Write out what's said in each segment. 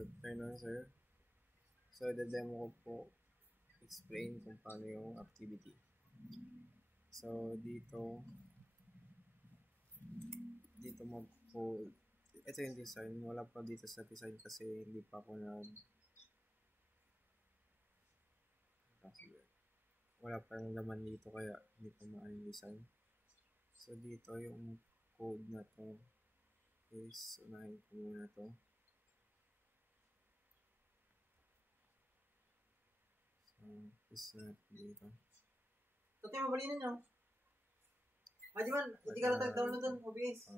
Good afternoon, sir. So, the-demo ko po explain kung paano yung activity. So, dito mag-code. Ito yung design. Wala pa dito sa design kasi hindi pa ako wala pa yung laman dito kaya hindi pa maayong design. So, dito yung code na to is unahin ko muna to. So, is natin dito. Ito tayo mabalinan nyo. Di man, hindi ka lang tag-download ng OBS.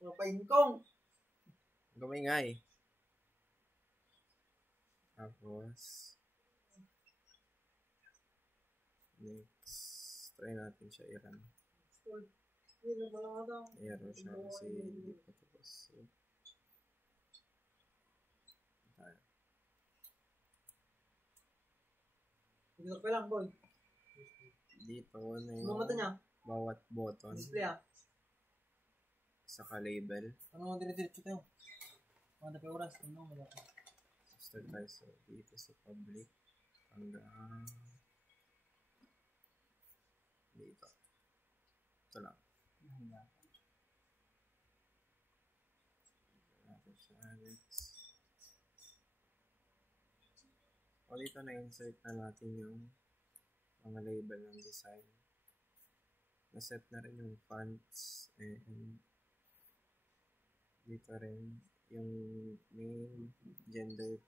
Paingkong! Gawin nga eh. Tapos, next, try natin siya i-run. Error siya kasi hindi pa tapos. So, tayo. Dito pa lang, boy. Dito na yung Mata niya. bawat button. Display Saka label. Ano ang dire-diretso tayo? Mga dapat oras. Ano mo dapat? Start tayo so, dito sa public. Hanggang dito. Ito lang. Natin siya. Next. O dito na-insert na natin yung mga label ng design. Naset na rin yung fonts and dito rin yung name, gender,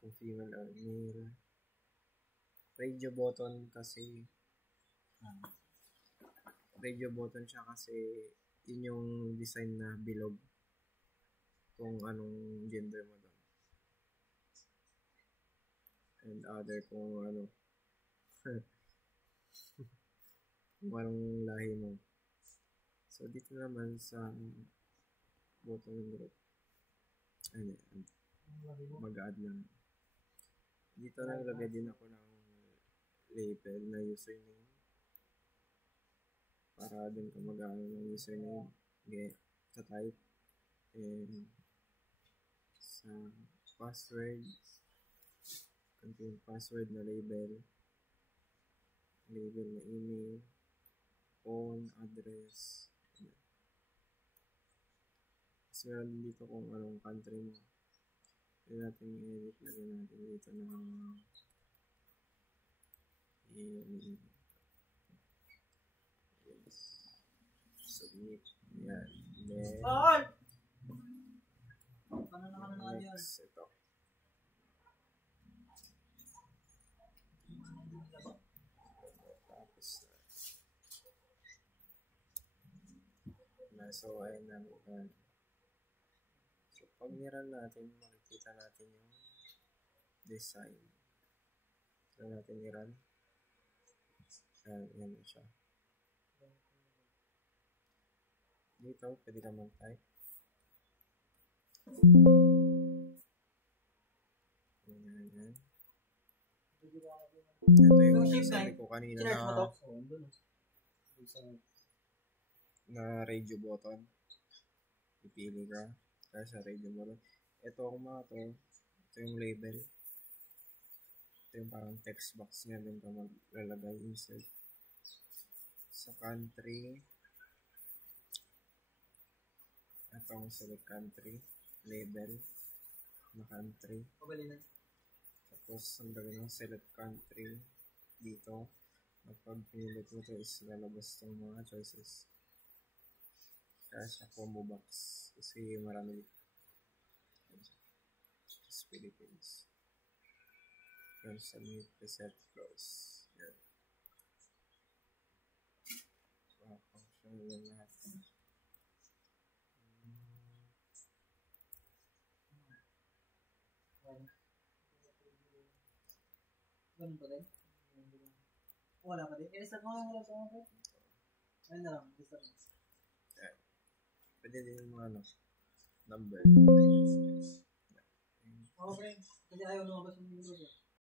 kung female or male. Radio button kasi radio button siya kasi yun yung design na bilog kung anong gender mo doon. And other kung ano kung anong lahi mo. So dito naman sa button ng group mag-add lang. Dito naglagay din ako ng label na username para dun ka mag-add ng username sa type and sa password contain password na label na email, phone, address. So, meron dito kung anong country mo. Pwede natin i-edit. Lagyan natin dito ng yes. Submit. Yan. Then, next, ito. Tapos, so, ayun namin. So, pag niran natin, makikita natin yung design. So, natin i-run. Yan na siya. Dito, pwede ka mag-type. Yan. Ito yung sabi ko kanina na radio button. Ipili ka. Kaya sa radio button. Ito kung mga to. Ito yung label. Ito yung parang text box nga din ka maglalagay. Insert. Sa country. Ito ang select country. Label. Na country. Tapos ang gawin ng select country dito. Kapag pinilot mo ito is lalabas itong mga choices. Kaya siya combo box. Kasi marami dito. Philippines. Then submit, reset, close. Yan. So, function na lahat. Ganun pa din? Wala pa din? I-restart mo lang wala sa mga po? Ayun na lang, restart mo. Yan. Pwede din yung mga number. Okay, kasi ayaw lumabas yung number.